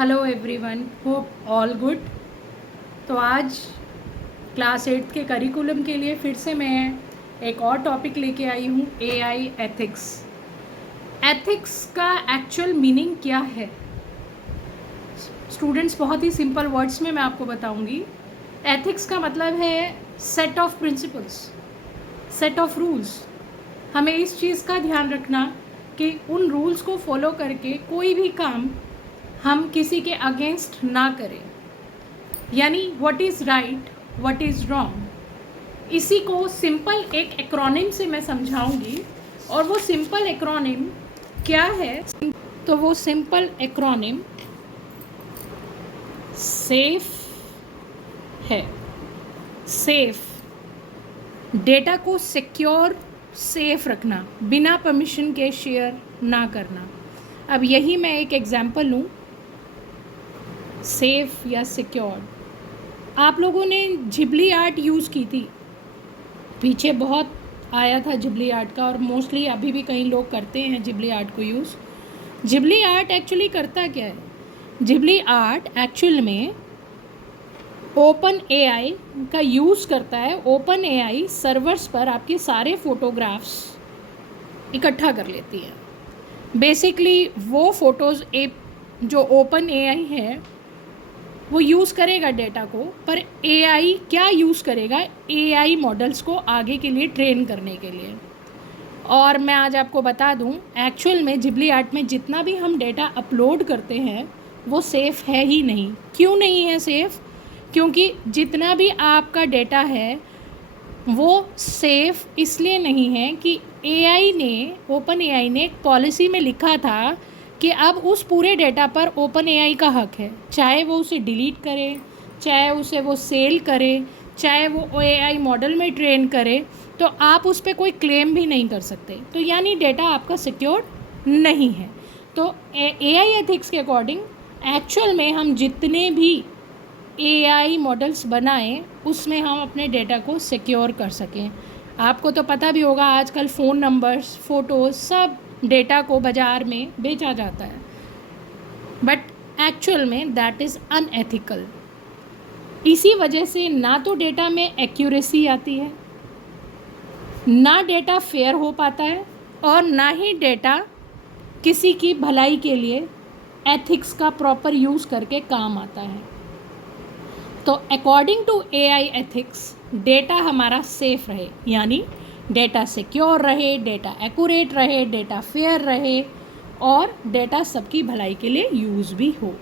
Hello everyone, hope all good. तो आज class 8 के करिकुलम के लिए फिर से मैं एक और टॉपिक लेके आई हूँ, एआई एथिक्स। एथिक्स का एक्चुअल मीनिंग क्या है स्टूडेंट्स? बहुत ही सिंपल वर्ड्स में मैं आपको बताऊँगी। एथिक्स का मतलब है set of principles, set of rules. हमें इस चीज़ का ध्यान रखना कि उन रूल्स को फॉलो करके कोई भी काम हम किसी के अगेंस्ट ना करें, यानी what is right, what is wrong. इसी को सिंपल एक एक्रोनिम से मैं समझाऊंगी। और वो सिंपल एक्रोनिम क्या है? तो वो सिंपल एक्रोनिम सेफ है। सेफ, डेटा को सिक्योर, सेफ रखना, बिना परमिशन के शेयर ना करना। अब यही मैं एक एग्जांपल लूँ, सेफ या सिक्योर। आप लोगों ने जिबली आर्ट यूज़ की थी, पीछे बहुत आया था जिबली आर्ट का, और मोस्टली अभी भी कई लोग करते हैं जिबली आर्ट को यूज़। जिबली आर्ट एक्चुअली करता क्या है? जिबली आर्ट एक्चुअल में ओपन एआई का यूज़ करता है। ओपन एआई सर्वर्स पर आपके सारे फ़ोटोग्राफ्स इकट्ठा कर लेती है। बेसिकली वो फ़ोटोज़ जो ओपन एआई है वो यूज़ करेगा डेटा को, पर एआई क्या यूज़ करेगा? एआई मॉडल्स को आगे के लिए ट्रेन करने के लिए। और मैं आज आपको बता दूं, एक्चुअल में जिबली आर्ट में जितना भी हम डेटा अपलोड करते हैं वो सेफ़ है ही नहीं। क्यों नहीं है सेफ़? क्योंकि जितना भी आपका डेटा है वो सेफ़ इसलिए नहीं है कि एआई ने, ओपन एआई ने एक पॉलिसी में लिखा था कि अब उस पूरे डेटा पर ओपन एआई का हक है, चाहे वो उसे डिलीट करे, चाहे उसे वो सेल करे, चाहे वो एआई मॉडल में ट्रेन करे, तो आप उस पर कोई क्लेम भी नहीं कर सकते। तो यानी डेटा आपका सिक्योर नहीं है। तो एआई एथिक्स के अकॉर्डिंग एक्चुअल में हम जितने भी एआई मॉडल्स बनाएं उसमें हम अपने डेटा को सिक्योर कर सकें। आपको तो पता भी होगा, आजकल फ़ोन नंबर्स, फ़ोटोज़, सब डेटा को बाज़ार में बेचा जाता है, बट एक्चुअल में दैट इज़ अनएथिकल। इसी वजह से ना तो डेटा में एक्यूरेसी आती है, ना डेटा फेयर हो पाता है, और ना ही डेटा किसी की भलाई के लिए एथिक्स का प्रॉपर यूज़ करके काम आता है। तो according to AI ethics data हमारा सेफ रहे, यानी डेटा सिक्योर रहे, डेटा एक्यूरेट रहे, डेटा फेयर रहे, और डेटा सबकी भलाई के लिए यूज़ भी हो।